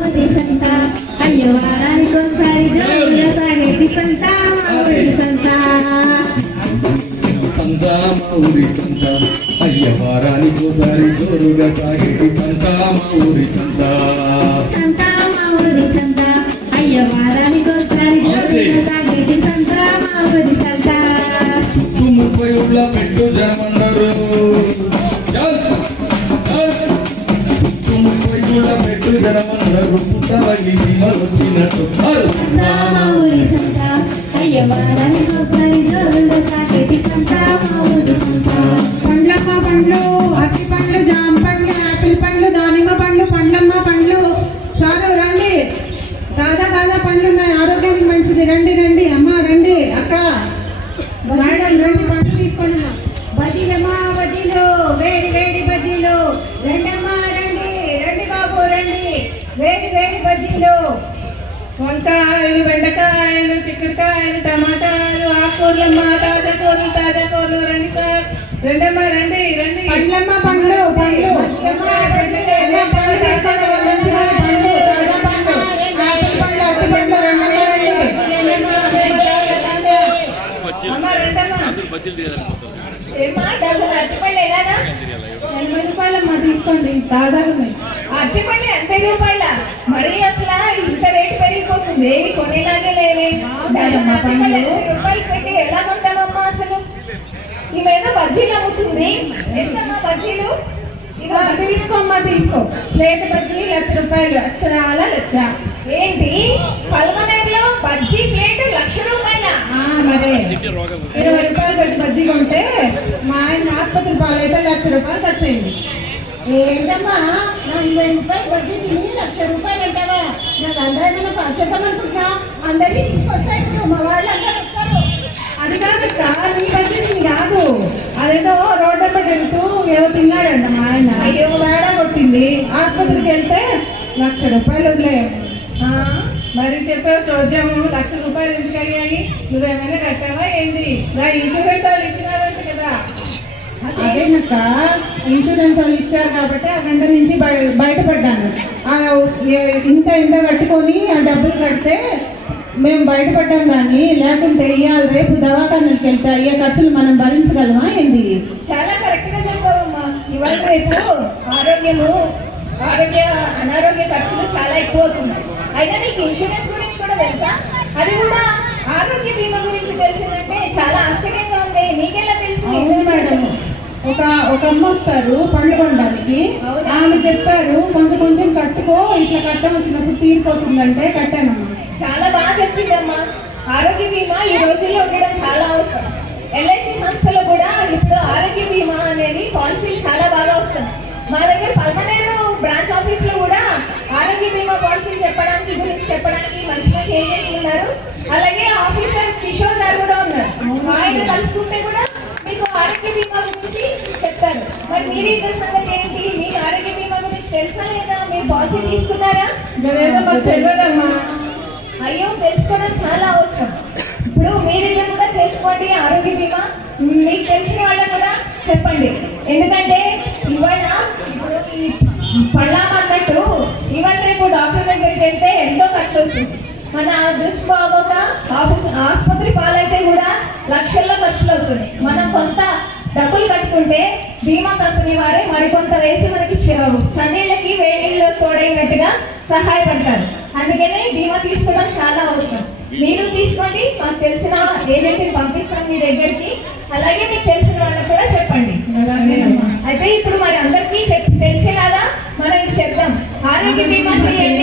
సంత అయ్య వారానికోసారి జోరుగా సాగేటి సంత మా ఊరి సంత. సంత మా ఊరి సంత అయ్య వారానికోసారి జోరుగా సాగేటి సంత మా ఊరి సంత. సంత మా ఊరి సంత అయ్య వారానికోసారి జోరుగా సాగేటి సంత మా ఊరి సంత. 30 ఊళ్ళ పెట్టు జనమన్నారు 30 ఊళ్ళ పెట్టు జనమన్నారు పుట్టవల్లి వచ్చినట్టు మా ఊరి సంత అయ్య వారానికోసారి జోరుగా సాగేటి సంత మా ఊరి సంత. పండ్లమ్మ పండ్లు, అరటి పండ్లు, జామ పండ్లు, యాపిల్ పండ్లు, దానిమ్మ పండ్లు, పండ్లమ్మ పండ్లు. సారు రండి, తాజా తాజా పండ్లు ఉన్నాయి, ఆరోగ్యానికి మంచిది. రండి రండి అమ్మ, రండి అక్క, మేడం రండి, పండ్లు తీసుకోండి. బజ్జీలమ్మా బజ్జీలు, వేడి వేడి బజ్జీలు. రండమ్మా రండి, రండి బాబు రండి, వేడి వేడి బజ్జీలు. వంకాయలు, బెండకాయలు, చిక్కుడుకాయలు, టమాటాలు, ఆకుకూరలమ్మ, తాజా కూరలు. రండి సార్, రెండమ్మా రండి రండి. పండ్లమ్మ పండ్లు, పండ్లు తీసుకోండి, మంచిగా పండ్లు, తాజా పండ్లు, ఆపిల్ పండ్లు, అరటి పండ్లు. రెండమ్మా రండి అమ్మ, రెండమ్మా. ఏమ్మా డజన్ అరటిపళ్ళు ఎలాగా? 80 రూపాయలమ్మా, తీసుకోండి, తాజాగా ఉన్నాయి. అరటిపళ్ళు 80 రూపాయల? మరి అసలు ఇంత రేటు పెరిగిపోతుంది, ఏమి కొనేలాగే లేవే. డజన్ అరటిపళ్ళు 80 రూపాయలు పెట్టి ఎలా కొంటామమ్మా అసలు? ఈమె ఏదో బజ్జీలు అమ్ముతుంది. ఎంతమ్మా బజ్జీలు? తీసుకోమ్మా, తీసుకో. ప్లేట్ బజ్జీ 1,00,000 రూపాయలు, అచ్చరాల లచ్చ. ఏంటి పల్మనేరులో బజ్జీ ప్లేట్ 1,00,000 రూపాయల? మరే 20 రూపాయలు పెట్టి బజ్జీ కొంటే మా ఆయన ఆసుపత్రి పాలైతే 1,00,000 రూపాయలు ఖర్చు అయింది. ఏంటమ్మా 40 రూపాయలు బజ్జీ తిని 1,00,000 రూపాయలు అంటావా? నాకు అందరూ పంచుతామనుకుంటున్నా, అందరికీ తీసుకొస్తాయి మా వాళ్ళు అందరూ వస్తారు. అది కాదక్క, నీ బజ్జీ తిని కాదు, అదేదో రోడ్డు మీద వెళ్తూ ఏవో తిన్నాడంట మా ఆయన, తేడా కొట్టింది. ఆసుపత్రికి వెళ్తే 1,00,000 రూపాయలు వదిలేయం. మరి చెప్పావు చోద్యము 1,00,000 రూపాయలు ఎందుకు అయ్యాయి? నువ్వేమైనా కట్టావా ఏంటి? నా ఇన్సూరెన్స్ వాళ్ళు ఇచ్చినారంట కదా. అదేనక్క, ఇన్సూరెన్స్ వాళ్ళు ఇచ్చారు కాబట్టి ఆ గంట నుంచి బయటపడ్డాను. ఇంత కట్టుకొని ఆ డబ్బులు కడితే మేము బయటపడ్డాం, కానీ లేకుంటే ఇవాళ రేపు దవాఖానకి వెళ్తే అయ్యే ఖర్చులు మనం భరించగలమా ఏంది? చాలా కరెక్ట్ గా చెప్పావమ్మా. ఇవాళ రేపు అనారోగ్య ఖర్చులు చాలా ఎక్కువ అవుతున్నాయి. అయినా నీకు ఇన్సూరెన్స్ గురించి కూడా తెలుసా? అది కూడా ఆరోగ్య బీమా గురించి తెలిసిందంటే చాలా ఆశ్చర్యంగా ఉంది. నీకెలా తెలుసు? మేడం, ఒక అమ్మ వస్తారు పండ్లు కొనడానికి, ఆమె చెప్పారు కొంచెం కొంచెం కట్టుకో, ఇట్లా కట్టం వచ్చినప్పుడు తీరిపోతుందంటే కట్టానమ్మా. చాలా బాగా చెప్పిందమ్మా. ఆరోగ్య బీమా ఈ రోజుల్లో ఉండడం చాలా అవసరం. ఎల్ఐసి సంస్థలో కూడా ఇప్పుడు ఆరోగ్య బీమా అనేది పాలసీలు చాలా బాగా వస్తుంది. మా దగ్గర పల్మనేరు బ్రాంచ్ ఆఫీస్ లో కూడా ఆరోగ్య బీమా పాలసీలు గురించి చెప్పడానికి మంచిగా చేయగలుగుతున్నారు. అలాగే ఆఫీసర్ కిషోర్ గారు కూడా ఉన్నారు. ఆయన కలుసుకుంటే కూడా మీకు ఆరోగ్య బీమా గురించి చెప్తారు. మరి మీరు ఇద్దరు సంగతి ఏంటి? మీకు ఆరోగ్య బీమా గురించి తెలుసా లేదా? మీరు పాలసీ తీసుకున్నారా? తెలియదమ్మా. అయ్యో, తెలుసుకోవడం చాలా అవసరం. ఇప్పుడు మీరిద్దరు కూడా చేసుకోండి ఆరోగ్య బీమా. మీకు తెలిసిన వాళ్ళకు కూడా చెప్పండి. ఎందుకంటే ఇవాళ ఇప్పుడు ఈ పళ్ళామ అన్నట్టు ఇవాళ రేపు డాక్టర్ దగ్గరికి వెళ్తే ఎంతో ఖర్చు అవుతుంది. మన దృష్టి బాగోక ఆసుపత్రి పాలైతే కూడా లక్షల్లో ఖర్చులు అవుతున్నాయి. మనం కొంత డబ్బులు కట్టుకుంటే బీమా కంపెనీ వారే మరికొంత వేసి మనకి చన్నీళ్ళకి వేడిలో తోడైనట్టుగా సహాయపడతారు. అందుకనే బీమా తీసుకోవడం చాలా అవసరం. మీరు తీసుకోండి, మాకు తెలిసిన ఏజెంట్ని పంపిస్తాం మీ దగ్గరికి. అలాగే మీకు తెలిసిన వాళ్ళకి కూడా చెప్పండి. అయితే ఇప్పుడు మరి అందరికీ తెలిసేలాగా మనం చెప్తాం. ఆరోగ్య బీమా చేయండి.